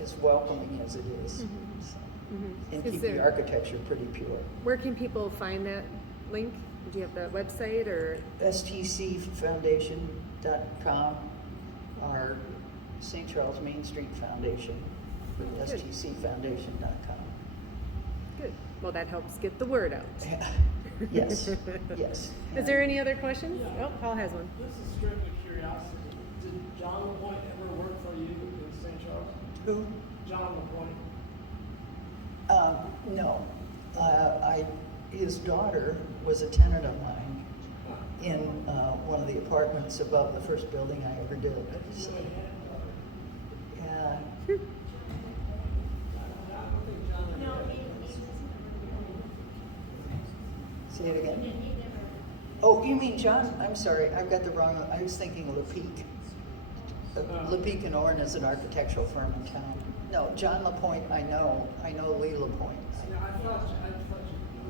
as welcoming as it is. Mhm. So, Mhm. and Is keep there- the architecture pretty pure. Where can people find that link? Do you have the website or? stcfoundation.com, our St. Charles Main Street Foundation, Good. stcfoundation.com. Good. Well, that helps get the word out. Yes, yes. Is there any other questions? Yeah. Oh, Paul has one. This is strictly curiosity. Did John LaPointe ever work for you in St. Charles? Who? John LaPointe. No. His daughter was a tenant of mine in one of the apartments above the first building I ever did. So, yeah. Say it again. Oh, you mean John? I'm sorry, I've got the wrong, I was thinking LaPeake. LaPeake and Orrin is an architectural firm in town. No, John LaPointe, I know Lee LaPointe. Yeah, I thought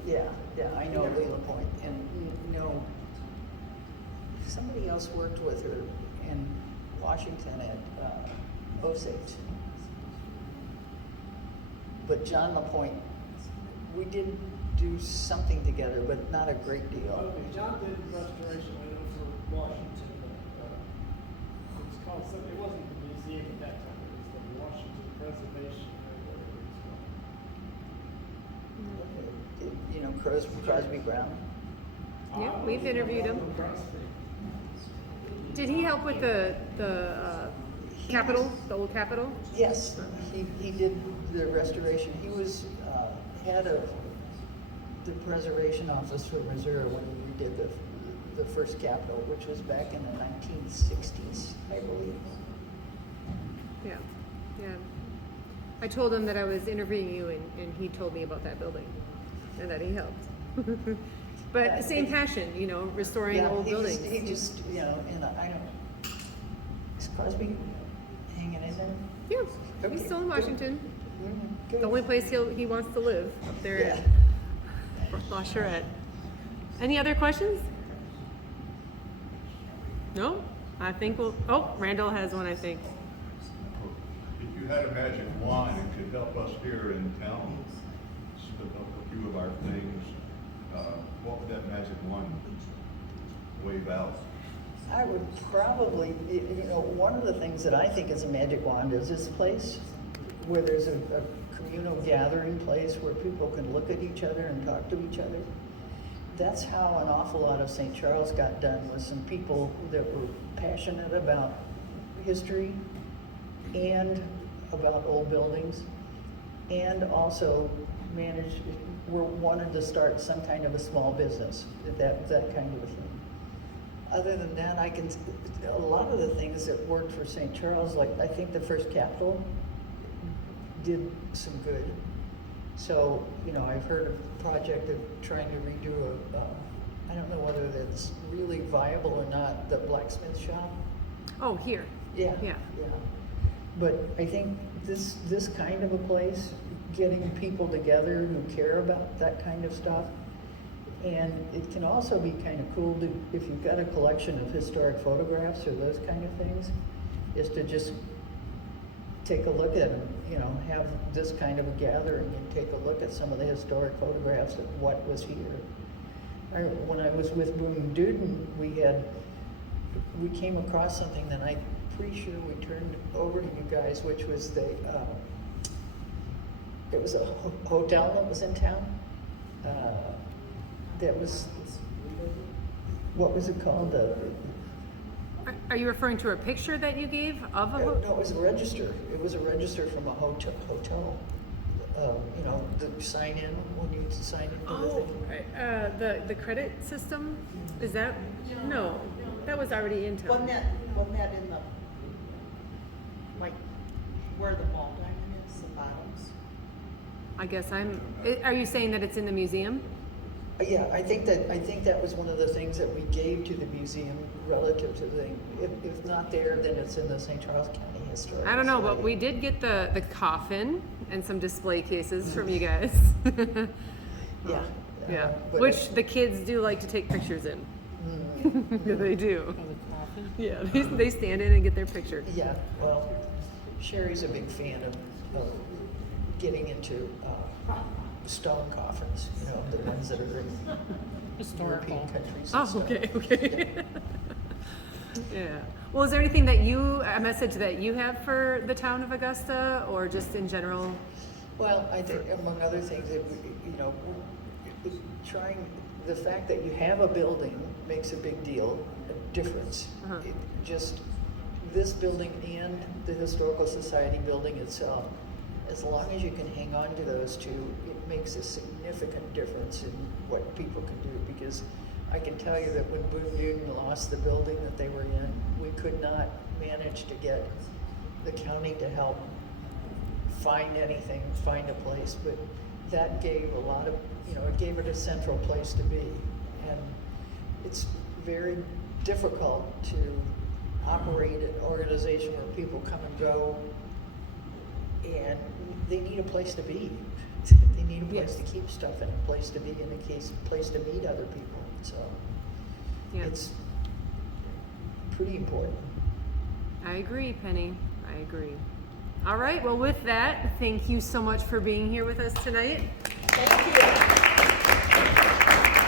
you. Yeah, I know Lee LaPointe, and no, somebody else worked with her in Washington at Osage. But John LaPointe, we did do something together, but not a great deal. Okay, John did restoration, I know, for Washington, but, it was called something, it wasn't the museum at that time, it was the Washington Preservation, or whatever it was called. You know, Crosby Brown. Yeah, we've interviewed him. Did he help with the Capitol, the old Capitol? Yes, he did the restoration. He was head of the preservation office for Missouri when we did the first Capitol, which was back in the 1960s, I believe. Yeah, yeah. I told him that I was interviewing you, and he told me about that building, and that he helped. But Yeah, same passion, you know, restoring Yeah, old buildings. He just, you know, and I don't. Is Crosby hanging in there? Yeah, Okay, he's still in good. Washington. Good. The only place he wants to live, up there Yeah. at La Charette. Any other questions? No? I think Randall has one, I think. If you had a magic wand and could help us here in town, spin up a few of our things, what would that magic wand wave out? I would probably, you know, one of the things that I think is a magic wand is this place where there's a communal gathering place where people can look at each other and talk to each other. That's how an awful lot of St. Charles got done, was some people that were passionate about history and about old buildings, and also wanted to start some kind of a small business, that kind of a thing. Other than that, a lot of the things that worked for St. Charles, like I think the first Capitol did some good. So, I've heard of a project of trying to redo I don't know whether that's really viable or not, the blacksmith shop. Oh, here. Yeah. Yeah. Yeah. But I think this kind of a place, getting people together who care about that kind of stuff, and it can also be kind of cool to, if you've got a collection of historic photographs or those kind of things, is to just take a look at them, have this kind of a gathering and take a look at some of the historic photographs of what was here. When I was with Boone Duden, we came across something that I'm pretty sure we turned over to you guys, which was it was a hotel that was in town. That was, what was it called? Are you referring to a picture that you gave of a No, it was a register. It was a register from a hotel. The sign in, when you sign in for the thing. The credit system? Is that, no, that was already in town. Wasn't that in the, like, where the ball diamond is, the bottoms? I guess are you saying that it's in the museum? Yeah, I think that was one of the things that we gave to the museum relative to the thing. If not there, then it's in the St. Charles County Historic. I don't know, but Society. we did get the coffin and some display cases from you guys. Yeah. Yeah, But which the kids do like to take pictures in. Yeah, they do. Yeah, they stand in and get their picture. Yeah, well, Sherry's a big fan of getting into stone coffins, the ones that are in European countries and Oh, stuff. okay. Yeah. Well, is there anything a message that you have for the town of Augusta, or just in general? Well, I think among other things, the fact that you have a building makes a big deal, a difference. Uh-huh. This building and the Historical Society building itself, as long as you can hang on to those two, it makes a significant difference in what people can do. Because I can tell you that when Boone Duden lost the building that they were in, we could not manage to get the county to help find a place, but that gave a lot of, it gave it a central place to be. And it's very difficult to operate an organization where people come and go, and they need a place to be. They need a place to keep stuff and a place to be, and a place to meet other people. So it's pretty important. I agree, Penny. I agree. All right. Well, with that, thank you so much for being here with us tonight. Thank you.